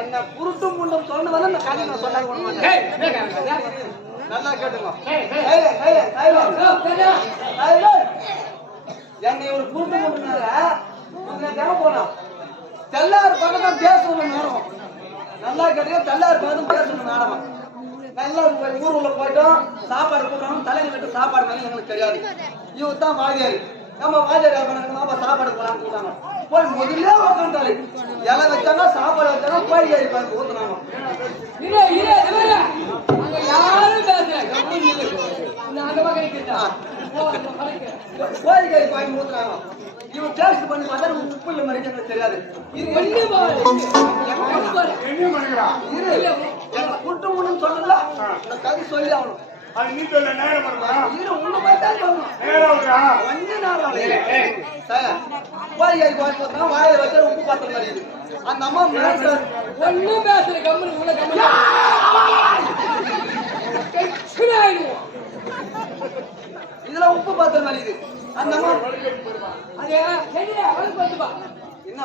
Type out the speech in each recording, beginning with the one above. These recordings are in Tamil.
என்ன குருட்டும் முண்டம் சொன்னவன இந்த கதை நான் சொல்லாத விட மாட்டேன். நல்லா கேட்டுங்க. என்னை ஒரு குருட்டு முண்டுனால போனா தெல்லாறு பக்கம் பேசணும் நேரம். நல்லா கேட்டீங்க. தெல்லாறு பக்கம் பேசணும் நாடகம். நல்லா ஊருக்குள்ள போயிட்டோம். சாப்பாடு போடுறோம். தலையில விட்டு சாப்பாடு மாதிரி எங்களுக்கு தெரியாது. இவர் தான் வாதியாரு. நம்ம வாதியார் சாப்பாடு போலாம் கூட்டாங்க. போய் முதல்ல உட்காந்தாரு. இலை வச்சாங்க சாப்பாடு வச்சாங்க கோழிக்காரி பார்த்து ஊத்துனாங்க. கோழிக்காரி பாய்க்கு ஊத்துனாங்க. இவன் டேஸ்ட் பண்ணி பார்த்தா உப்பு இல்லை மாதிரி எங்களுக்கு தெரியாது. குட்டு முன்னு சொல்லல இந்த கதை சொல்லி ஆகணும். அது நீ சொல்ல நேரம் பண்ணுமா? இது உன்ன மாதிரி தான் சொல்லணும். நேரம் விடுறா. கொஞ்ச நேரம் கோழிக்காரி பாய்க்கு ஊத்துனா வாயில வச்சா உப்பு பார்த்த மாதிரி இது. அந்த அம்மா ஒன்னும் பேசுற கம்பெனி உள்ள கம்பெனி இதுல உப்பு பார்த்த மாதிரி இது. அந்த அம்மா என்ன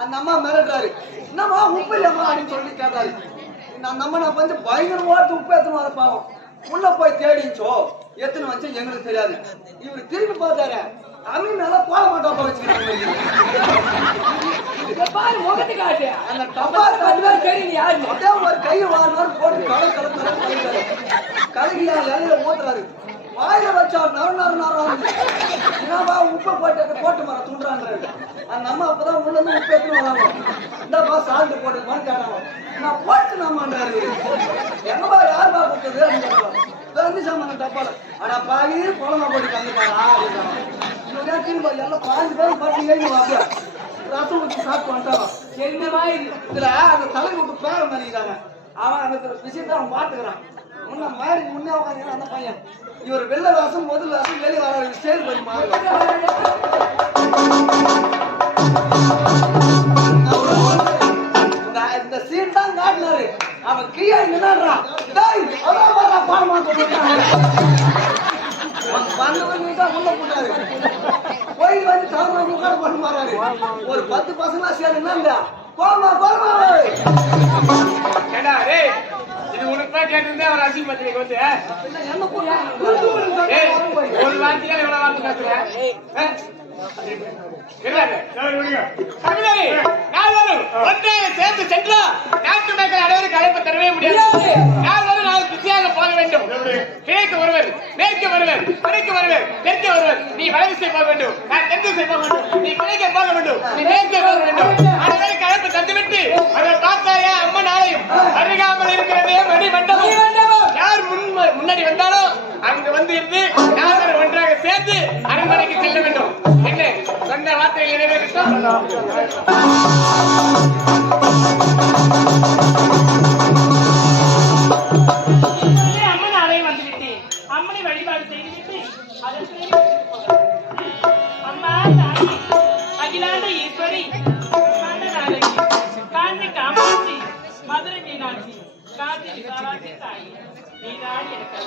அந்த அம்மா மிரட்டுறாரு. என்னம்மா உப்பு இல்லம்மா அப்படின்னு சொல்லி கேட்டாரு. அந்த அம்மா நான் வந்து பயங்கரமா உப்பு எத்தனை வர பாவம் உள்ள போய் தேடிச்சோ எத்தனை வச்சு எங்களுக்கு தெரியாது. இவரு திரும்பி பார்த்தாரு. அமீன் நல்லா போட மாட்டோம் வச்சுக்கிறாங்க. அந்த டப்பா அப்படியே ஒரு கையை வாரினாரு போட்டு கலகியா இலையில ஓட்டுறாரு. வாயில வச்சா என்னப்பா உப்பை போட்டு மர துண்டுறான்றாரு. அந்த அம்மா அப்பதான் உள்ள இருந்து உப்பு எடுத்துன்னு வராங்க. இந்தப்பா சால்ட்டு போட்டுமான்னு கேட்டாங்க. நான் போட்டு நம்மன்றாரு. என்னப்பா யாருப்பா கொடுத்தது வந்து சாமான டப்பால ஆனா பாதி குழம்பா போட்டு கந்துட்டாரா அப்படின்னா எல்லாம் பாஞ்சு பேரும் பட்டு ஏறி வாங்க ரசம் வச்சு சாப்பிட்டு வந்துட்டாங்க. என்னமா இதுல அந்த தலை விட்டு பேர மாறிக்கிறாங்க. அவன் அந்த விஷயத்த அவன் பாத்துக்கிறான். முன்ன மாதிரி முன்னே உட்காந்து அந்த பையன் இவர் வெள்ள வாசம் முதல் வாசம் வெளியே வர சேல் பண்ணி மாறி இந்த சீன் தான் காட்டினாரு. அவன் கீழே நின்றான். கோயில் வந்து தலைமுறை பண்ணி மாறாரு. ஒரு 10 பசங்களா சேர்ந்து கோமா கோமா இது உனக்கு கேட்டிருந்தே அவர் அரசியல் பத்திரிகை வந்து ஒரு வார்த்தையா எவ்வளவு வார்த்தை பேசுறேன். சேர்ந்து சென்றா நாட்டு மக்கள் அனைவருக்கு அழைப்பு தரவே முடியாது. நாங்கள் பிஸியாக போக வேண்டும். கிழக்கு ஒருவர், மேற்கு ஒருவர், வடக்கு ஒருவர், தெற்கு ஒருவர். நீ வடக்கு திசை போக வேண்டும், நான் தெற்கு திசை போக வேண்டும். நீ கிழக்கே போக வேண்டும், நீ மேற்கே போக வேண்டும். அனைவருக்கு அழைப்பு தந்துவிட்டு அவர் பார்த்தாயா அம்மன் ஆலயம் அருகாமல் இருக்கிறதே மணி மண்டபம். யார் முன்னாடி வந்தாலும் அங்கு வந்து இருந்து நாங்கள் ஒன்றாக சேர்ந்து அரண்மனைக்கு செல்ல வேண்டும். என்ன சொன்ன வார்த்தைகள் நிறைவேறிட்டோம். அம்மன் ஆலயம் வந்துவிட்டு அம்மனை வழிபாடு செய்துவிட்டு அம்மா தாயி அகிலாண்ட ஈஸ்வரி காஞ்சி காமாட்சி மதுரை மீனாட்சி காஞ்சி விசாலாட்சி தாயி நீதான் எனக்கு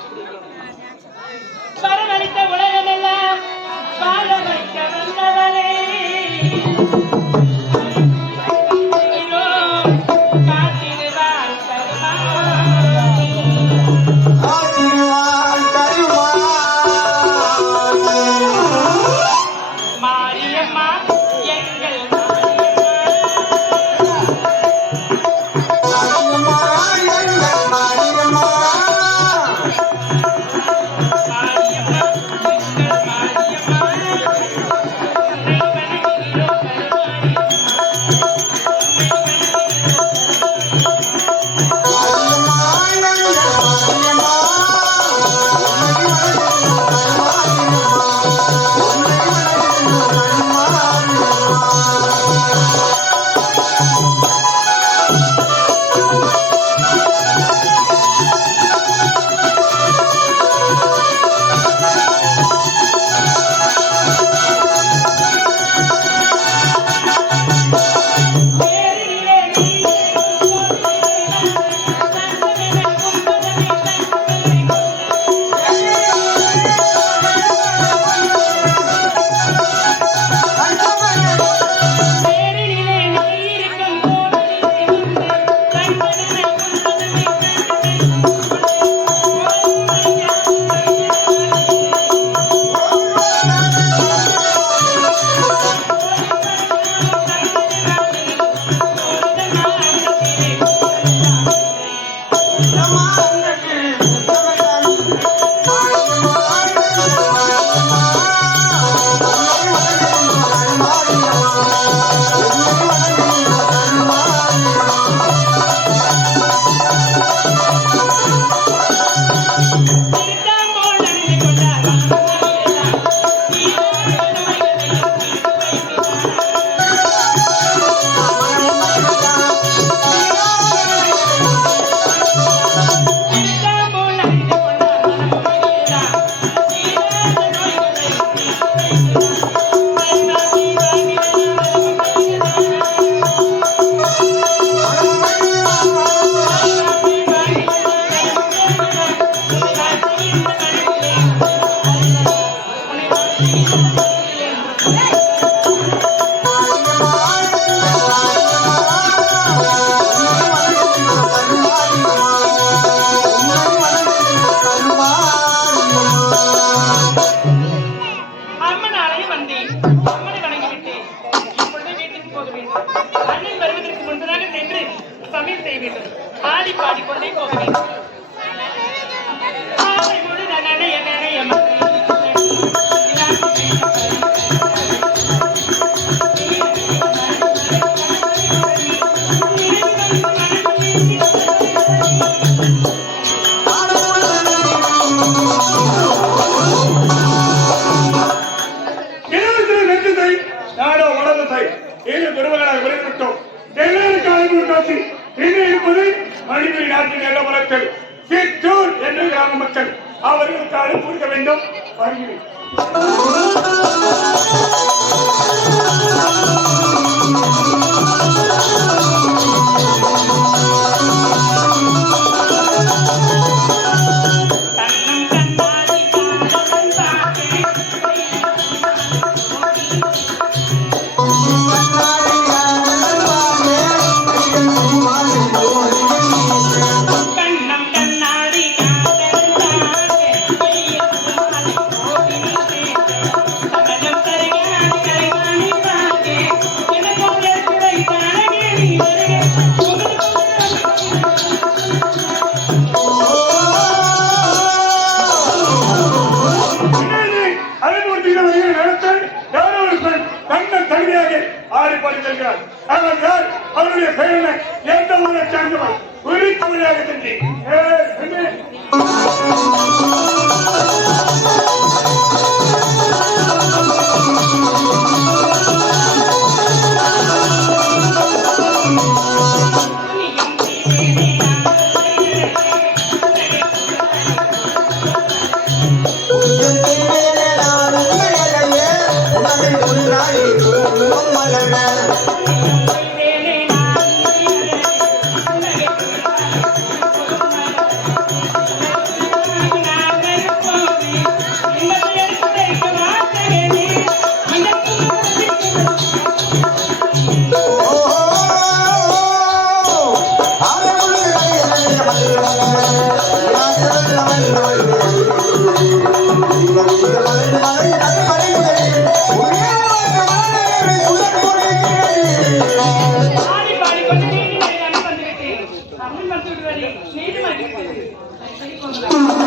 வரவழைத்த உலகமெல்லாம் வாழ வைக்க வந்தவரே வேண்டும். அண்ணன் வருவதற்கு முன்பதாக சென்று சமையல் செய்ய வேண்டும். ஆடி பாடிக்கொண்டே போக வேண்டும். மக்கள் அவர்களுக்கு அழைப்பு கொடுக்க வேண்டும். வருகிறேன். அவருடைய பெயரை எந்த ஊரை சார்ந்தவர் உரித்தவரையாக சென்று நீ